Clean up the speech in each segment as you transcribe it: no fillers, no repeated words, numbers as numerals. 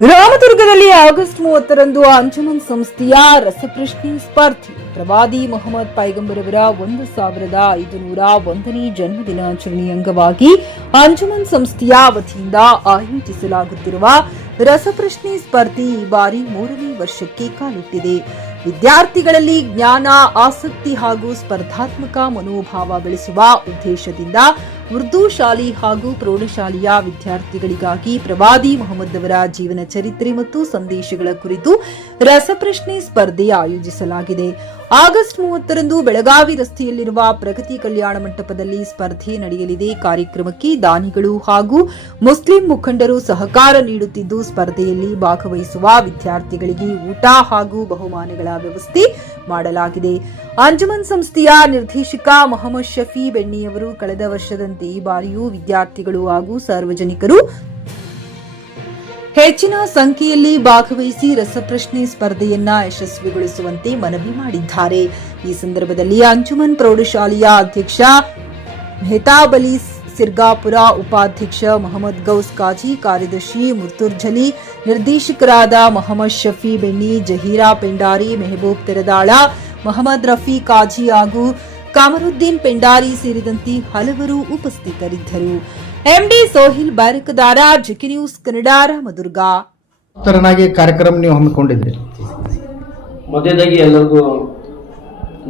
ರಾಮದುರ್ಗದಲ್ಲಿ August 30ರಂದು Anjuman ಸಂಸ್ಥೆಯ ರಸಪ್ರಶ್ನೆ ಸ್ಪರ್ಧೆ ಪ್ರವಾದಿ ಮೊಹಮ್ಮದ್ ಪೈಗಂಬರ್ ಅವರ 1501ನೇ ಜನ್ಮದಿನಾಚರಣೆ ಅಂಗವಾಗಿ ಅಂಜುಮನ್ ಸಂಸ್ಥೆಯ ವತಿಯಿಂದ ಆಯೋಜಿಸಲಾಗುತ್ತಿರುವ ರಸಪ್ರಶ್ನೆ ಸ್ಪರ್ಧೆ ಈ ಬಾರಿ 3ನೇ ವರ್ಷಕ್ಕೆ ಕಾಲಿಟ್ಟಿದೆ. ವಿದ್ಯಾರ್ಥಿಗಳಲ್ಲಿ ಜ್ಞಾನ, ಆಸಕ್ತಿ ಹಾಗೂ ಸ್ಪರ್ಧಾತ್ಮಕ ಮನೋಭಾವ ಬೆಳೆಸುವ ಉದ್ದೇಶದಿಂದ ಉರ್ದು ಶಾಲೆ ಹಾಗೂ ಪ್ರೌಢಶಾಲೆಯ ವಿದ್ಯಾರ್ಥಿಗಳಿಗಾಗಿ ಪ್ರವಾದಿ ಮೊಹಮ್ಮದ್ ಅವರ ಜೀವನ ಚರಿತ್ರೆ ಮತ್ತು ಸಂದೇಶಗಳ ಕುರಿತು ರಸಪ್ರಶ್ನೆ ಸ್ಪರ್ಧೆ ಆಯೋಜಿಸಲಾಗಿದೆ. ಆಗಸ್ಟ್ 30ರಂದು ಬೆಳಗಾವಿ ರಸ್ತೆಯಲ್ಲಿರುವ ಪ್ರಗತಿ ಕಲ್ಯಾಣ ಮಂಟಪದಲ್ಲಿ ಸ್ಪರ್ಧೆ ನಡೆಯಲಿದೆ. ಕಾರ್ಯಕ್ರಮಕ್ಕೆ ದಾನಿಗಳು ಹಾಗೂ ಮುಸ್ಲಿಂ ಮುಖಂಡರು ಸಹಕಾರ ನೀಡುತ್ತಿದ್ದು, ಸ್ಪರ್ಧೆಯಲ್ಲಿ ಭಾಗವಹಿಸುವ ವಿದ್ಯಾರ್ಥಿಗಳಿಗೆ ಊಟ ಹಾಗೂ ಬಹುಮಾನಗಳ ವ್ಯವಸ್ಥೆ ಮಾಡಲಾಗಿದೆ. ಅಂಜುಮನ್ ಸಂಸ್ಥೆಯ ನಿರ್ದೇಶಕ ಮೊಹಮ್ಮದ್ ಶಫಿ ಬೆಣ್ಣಿಯವರು ಕಳೆದ ವರ್ಷದಂತೆ ಈ ಬಾರಿಯೂ ವಿದ್ಯಾರ್ಥಿಗಳು ಹಾಗೂ ಸಾರ್ವಜನಿಕರು ಹೆಚ್ಚಿನ ಸಂಖ್ಯೆಯಲ್ಲಿ ಭಾಗವಹಿಸಿ ರಸಪ್ರಶ್ನೆ ಸ್ಪರ್ಧೆಯನ್ನ ಯಶಸ್ವಿಗೊಳಿಸುವಂತೆ ಮನವಿ ಮಾಡಿದ್ದಾರೆ. ಈ ಸಂದರ್ಭದಲ್ಲಿ ಅಂಜುಮನ್ ಪ್ರೌಢಶಾಲೆಯ ಅಧ್ಯಕ್ಷ ಮೆಹತಾಬ್ ಅಲಿ ಸಿರ್ಗಾಪುರ, ಉಪಾಧ್ಯಕ್ಷ ಮೊಹಮ್ಮದ್ ಗೌಸ್ ಕಾಜಿ, ಕಾರ್ಯದರ್ಶಿ ಮುರ್ತುರ್ಜಲಿ, ನಿರ್ದೇಶಕರಾದ ಮೊಹಮ್ಮದ್ ಶಫಿ ಬೆಣ್ಣಿ, ಜಹೀರಾ ಪೆಂಡಾರಿ, ಮೆಹಬೂಬ್ ತೆರದಾಳ, ಮೊಹಮ್ಮದ್ ರಫಿ ಕಾಜಿ ಹಾಗೂ ಕಮರುದ್ದೀನ್ ಪೆಂಡಾರಿ ಸೇರಿದಂತೆ ಹಲವರು ಉಪಸ್ಥಿತರಿದ್ದರು. MD Sohil Barakadar, GK news Kannada, Ramdurg. ತರನಾಗಿ ಕಾರ್ಯಕ್ರಮ ನೀವು ಹಮ್ಮಿಕೊಂಡಿದ್ರಿ. ಮೊದಲಾಗಿ ಎಲ್ಲರಿಗೂ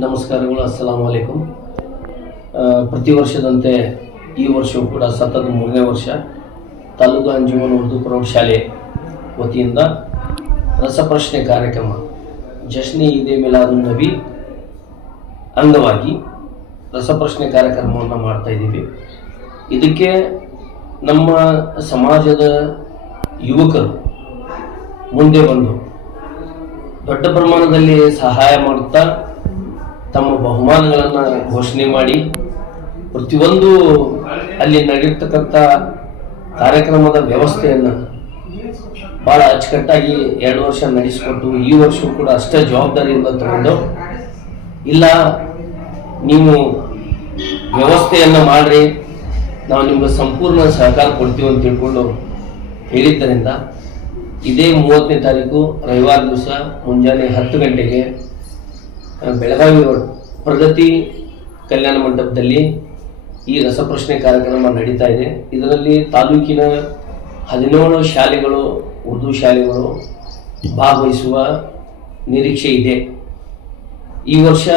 ನಮಸ್ಕಾರಗಳು, ಅಸ್ಸಲಾಮು ಅಲೈಕುಂ. ಪ್ರತಿ ವರ್ಷದಂತೆ ಈ ವರ್ಷವೂ ಕೂಡ ಸತತ 3ನೇ ವರ್ಷ ತಾಲೂಕು ಅಂಜುಮನ್ ಉರ್ದು ಪ್ರೌಢಶಾಲೆ ವತಿಯಿಂದ ರಸಪ್ರಶ್ನೆ ಕಾರ್ಯಕ್ರಮ ಜಶ್ನೆ ಈದೆ ಮಿಲಾದುನ್ ನಬಿ ಅಂಗವಾಗಿ ರಸಪ್ರಶ್ನೆ ಕಾರ್ಯಕ್ರಮವನ್ನು ಮಾಡ್ತಾ ಇದ್ದೀವಿ. ಇದಕ್ಕೆ ನಮ್ಮ ಸಮಾಜದ ಯುವಕರು ಮುಂದೆ ಬಂದು ದೊಡ್ಡ ಪ್ರಮಾಣದಲ್ಲಿ ಸಹಾಯ ಮಾಡುತ್ತಾ ತಮ್ಮ ಬಹುಮಾನಗಳನ್ನು ಘೋಷಣೆ ಮಾಡಿ ಪ್ರತಿಯೊಂದು ಅಲ್ಲಿ ನಡೆಯತಕ್ಕಂಥ ಕಾರ್ಯಕ್ರಮದ ವ್ಯವಸ್ಥೆಯನ್ನು ಭಾಳ ಅಚ್ಚುಕಟ್ಟಾಗಿ 2 ವರ್ಷ ನಡೆಸಿಕೊಟ್ಟು ಈ ವರ್ಷವೂ ಕೂಡ ಅಷ್ಟೇ ಜವಾಬ್ದಾರಿಯಿಂದ ತಗೊಂಡು, ಇಲ್ಲ ನೀವು ವ್ಯವಸ್ಥೆಯನ್ನು ಮಾಡ್ರಿ, ನಾವು ನಿಮ್ಗೆ ಸಂಪೂರ್ಣ ಸಹಕಾರ ಕೊಡ್ತೀವಿ ಅಂತ ತಿಳ್ಕೊಂಡು ಹೇಳಿದ್ದರಿಂದ ಇದೇ 30ನೇ ತಾರೀಕು ರವಿವಾರ ದಿವಸ ಮುಂಜಾನೆ 10 ಗಂಟೆಗೆ ಬೆಳಗಾವಿ ರೋಡ್ ಪ್ರಗತಿ ಕಲ್ಯಾಣ ಮಂಟಪದಲ್ಲಿ ಈ ರಸಪ್ರಶ್ನೆ ಕಾರ್ಯಕ್ರಮ ನಡೀತಾ ಇದೆ. ಇದರಲ್ಲಿ ತಾಲೂಕಿನ 17 ಶಾಲೆಗಳು, ಉರ್ದು ಶಾಲೆಗಳು ಭಾಗವಹಿಸುವ ನಿರೀಕ್ಷೆ ಇದೆ. ಈ ವರ್ಷ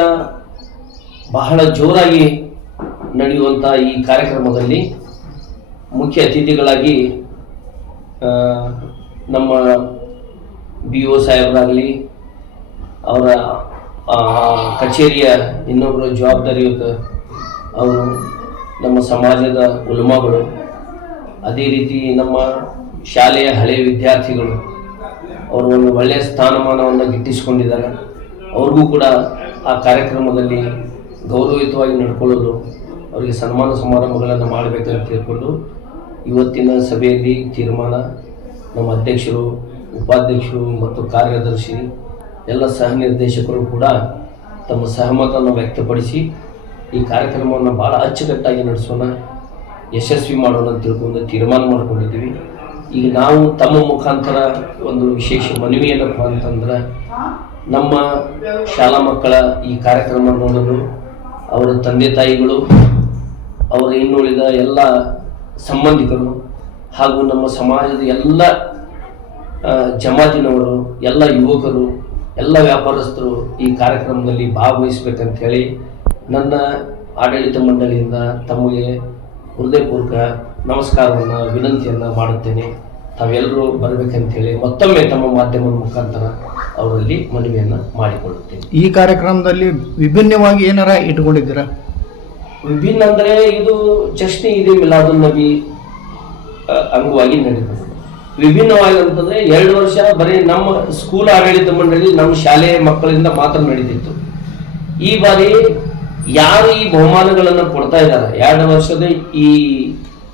ಬಹಳ ಜೋರಾಗಿ ನಡೆಯುವಂಥ ಈ ಕಾರ್ಯಕ್ರಮದಲ್ಲಿ ಮುಖ್ಯ ಅತಿಥಿಗಳಾಗಿ ನಮ್ಮ BO ಸಾಹೇಬರಾಗಲಿ, ಅವರ ಕಚೇರಿಯ ಇನ್ನೊಬ್ಬರು ಜವಾಬ್ದಾರಿಯುತ ಅವರು, ನಮ್ಮ ಸಮಾಜದ ಉಲಮಾಗಳು, ಅದೇ ರೀತಿ ನಮ್ಮ ಶಾಲೆಯ ಹಳೆಯ ವಿದ್ಯಾರ್ಥಿಗಳು ಅವರು ಒಂದು ಒಳ್ಳೆಯ ಸ್ಥಾನಮಾನವನ್ನು ಗಿಟ್ಟಿಸಿಕೊಂಡಿದ್ದಾರೆ. ಅವ್ರಿಗೂ ಕೂಡ ಆ ಕಾರ್ಯಕ್ರಮದಲ್ಲಿ ಗೌರವಯುತವಾಗಿ ನಡ್ಕೊಳ್ಳೋದು, ಅವರಿಗೆ ಸನ್ಮಾನ ಸಮಾರಂಭಗಳನ್ನು ಮಾಡಬೇಕಂತ ತಿಳ್ಕೊಂಡು ಇವತ್ತಿನ ಸಭೆಯಲ್ಲಿ ತೀರ್ಮಾನ ನಮ್ಮ ಅಧ್ಯಕ್ಷರು, ಉಪಾಧ್ಯಕ್ಷರು ಮತ್ತು ಕಾರ್ಯದರ್ಶಿ ಎಲ್ಲ ಸಹ ನಿರ್ದೇಶಕರು ಕೂಡ ತಮ್ಮ ಸಹಮತವನ್ನು ವ್ಯಕ್ತಪಡಿಸಿ ಈ ಕಾರ್ಯಕ್ರಮವನ್ನು ಭಾಳ ಅಚ್ಚುಕಟ್ಟಾಗಿ ನಡೆಸೋಣ, ಯಶಸ್ವಿ ಮಾಡೋಣ ಅಂತ ತಿಳ್ಕೊಂಡು ತೀರ್ಮಾನ ಮಾಡ್ಕೊಂಡಿದ್ದೀವಿ. ಈಗ ನಾವು ತಮ್ಮ ಮುಖಾಂತರ ಒಂದು ವಿಶೇಷ ಮನವಿ ಏನಪ್ಪ ಅಂತಂದ್ರೆ, ನಮ್ಮ ಶಾಲಾ ಮಕ್ಕಳ ಈ ಕಾರ್ಯಕ್ರಮ ನೋಡಲು ಅವರ ತಂದೆ ತಾಯಿಗಳು, ಅವರ ಇನ್ನುಳಿದ ಎಲ್ಲ ಸಂಬಂಧಿಕರು ಹಾಗೂ ನಮ್ಮ ಸಮಾಜದ ಎಲ್ಲ ಜಮಾತಿನವರು, ಎಲ್ಲ ಯುವಕರು, ಎಲ್ಲ ವ್ಯಾಪಾರಸ್ಥರು ಈ ಕಾರ್ಯಕ್ರಮದಲ್ಲಿ ಭಾಗವಹಿಸಬೇಕಂತ ಹೇಳಿ ನನ್ನ ಆಡಳಿತ ಮಂಡಳಿಯಿಂದ ತಮಗೆ ಹೃದಯಪೂರ್ವಕ ನಮಸ್ಕಾರವನ್ನು, ವಿನಂತಿಯನ್ನು ಮಾಡುತ್ತೇನೆ. ತಾವೆಲ್ಲರೂ ಬರಬೇಕಂತೇಳಿ ಮತ್ತೊಮ್ಮೆ ತಮ್ಮ ಮಾಧ್ಯಮದ ಮುಖಾಂತರ ಅವರಲ್ಲಿ ಮನವಿಯನ್ನು ಮಾಡಿಕೊಳ್ಳುತ್ತೇನೆ. ಈ ಕಾರ್ಯಕ್ರಮದಲ್ಲಿ ವಿಭಿನ್ನವಾಗಿ ಏನಾರ ಇಟ್ಕೊಂಡಿದ್ದೀರಾ? ವಿಭಿನ್ನ ಅಂದರೆ ಇದು ಜಶ್ನೆ ಈದೆ ಮಿಲಾದುನ್ ನಬಿ ಅಂಗವಾಗಿ ನಡೆಯುತ್ತದೆ. ವಿಭಿನ್ನವಾಗಿ ಅಂತಂದರೆ 2 ವರ್ಷ ಬರೀ ನಮ್ಮ ಸ್ಕೂಲ್ ಆಡಳಿತ ಮಂಡಳಿ, ನಮ್ಮ ಶಾಲೆಯ ಮಕ್ಕಳಿಂದ ಮಾತ್ರ ನಡೀತಿತ್ತು. ಈ ಬಾರಿ ಯಾರು ಈ ಬಹುಮಾನಗಳನ್ನು ಕೊಡ್ತಾ ಇದ್ದಾರೆ, 2 ವರ್ಷದ ಈ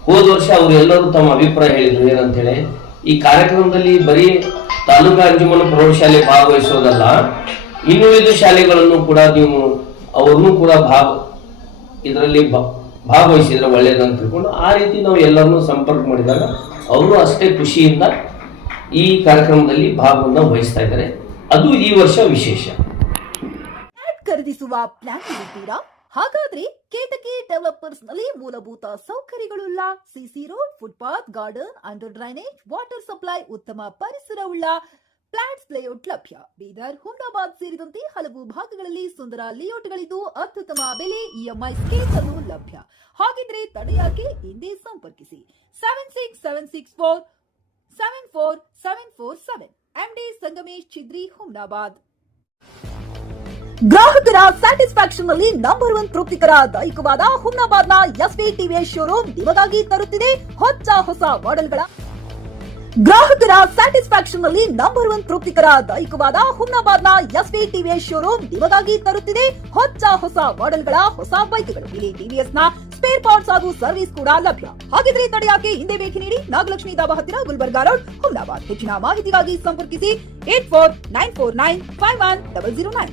ಹೋದ ವರ್ಷ ಅವರು ಎಲ್ಲರೂ ತಮ್ಮ ಅಭಿಪ್ರಾಯ ಹೇಳಿದ್ರು. ಏನಂತೇಳಿ, ಈ ಕಾರ್ಯಕ್ರಮದಲ್ಲಿ ಬರೀ ತಾಲೂಕು ಅಂಜುಮನ್ ಪ್ರೌಢಶಾಲೆ ಭಾಗವಹಿಸೋದಲ್ಲ, ಇನ್ನುಳಿದ ಶಾಲೆಗಳನ್ನು ಕೂಡ ನೀವು ಅವ್ರನ್ನೂ ಕೂಡ ಇದರಲ್ಲಿ ಭಾಗವಹಿಸಿದ್ರೆ ಒಳ್ಳೆಯದಂತ ತಿಳ್ಕೊಂಡು ಆ ರೀತಿ ನಾವು ಎಲ್ಲರನ್ನೂ ಸಂಪರ್ಕ ಮಾಡಿದಾಗ ಅವರು ಅಷ್ಟೇ ಖುಷಿಯಿಂದ ಈ ಕಾರ್ಯಕ್ರಮದಲ್ಲಿ ಭಾಗವನ್ನು ವಹಿಸ್ತಾ ಇದ್ದಾರೆ. ಅದು ಈ ವರ್ಷ ವಿಶೇಷ. ಖರೀದಿಸುವ ಪ್ಲಾನ್ ಇದ್ದೀರಾ? ಹಾಗಾದ್ರೆ ಕೇತಕಿ ಡೆವಲಪರ್ಸ್ ನಲ್ಲಿ ಮೂಲಭೂತ ಸೌಕರ್ಯಗಳುಳ್ಳ CC road, footpath, garden, under drainage, water supply, ಉತ್ತಮ ಪರಿಸರವುಳ್ಳ ಫ್ಲಾಟ್ಸ್ ಲೇಔಟ್ ಲಭ್ಯ. ಬೀದರ್, ಹುಮ್ನಾಬಾದ್ ಸೇರಿದಂತೆ ಹಲವು ಭಾಗಗಳಲ್ಲಿ ಸುಂದರ ಲೇಔಟ್ಗಳಿದ್ದು ಅತ್ಯುತ್ತಮ ಬೆಲೆ, ಇಎಂಐ ಸ್ಕೀಮ್ಸ್ ಅನ್ನು ಲಭ್ಯ. ಹಾಗಿದ್ರೆ ತಡೆಯಾಕೆ? ಹಿಂದೆ ಸಂಪರ್ಕಿಸಿ 7676474747 ಎಂಡಿ ಸಂಗಮೇಶ್ ಚಿದ್ರಿ, ಹುಮ್ನಾಬಾದ್. ಗ್ರಾಹಕರ ಸ್ಯಾಟಿಸ್ಫ್ಯಾಕ್ಷನ್ ನಲ್ಲಿ ನಂಬರ್ 1 ತೃಪ್ತಿಕರ ದೈಹಿಕವಾದ ಹುಮ್ನಾಬಾದ್ನ ಎಸ್ವಿ ಟಿವಿಎಸ್ ಶೋರೂಮ್ ನಿಮಗಾಗಿ ತರುತ್ತಿದೆ ಹೊಸ ಮಾಡೆಲ್ಗಳ. ಗ್ರಾಹಕರ ಸ್ಯಾಟಿಸ್ಫ್ಯಾಕ್ಷನ್ ನಲ್ಲಿ ನಂಬರ್ 1 ತೃಪ್ತಿಕರ ದೈಹಿಕವಾದ ಹುಮ್ನಾಬಾದ್ನ ಎಸ್ವಿ ಟಿವಿಎಸ್ ಶೋರೂಮ್ ನಿಮಗಾಗಿ ತರುತ್ತಿದೆ ಹೊಸ ಮಾಡೆಲ್ಗಳ ಹೊಸ ಬೈಕ್ಗಳು. ಇಲ್ಲಿ ಟಿವಿಎಸ್ ನ ಸ್ಪೇರ್ ಪಾರ್ಟ್ಸ್ ಹಾಗೂ ಸರ್ವಿಸ್ ಕೂಡ ಲಭ್ಯ. ಹಾಗಿದ್ರೆ ತಡೆಯಾಕೆ? ಹಿಂದೆ ಭೇಟಿ ನೀಡಿ, ನಾಗಲಕ್ಷ್ಮಿ ಧಾಬಾ ಹತ್ತಿರ, ಗುಲ್ಬರ್ಗಾ ರೋಡ್, ಹುಮ್ನಾಬಾದ್. ಹೆಚ್ಚಿನ ಮಾಹಿತಿಗಾಗಿ ಸಂಪರ್ಕಿಸಿ 8494951009.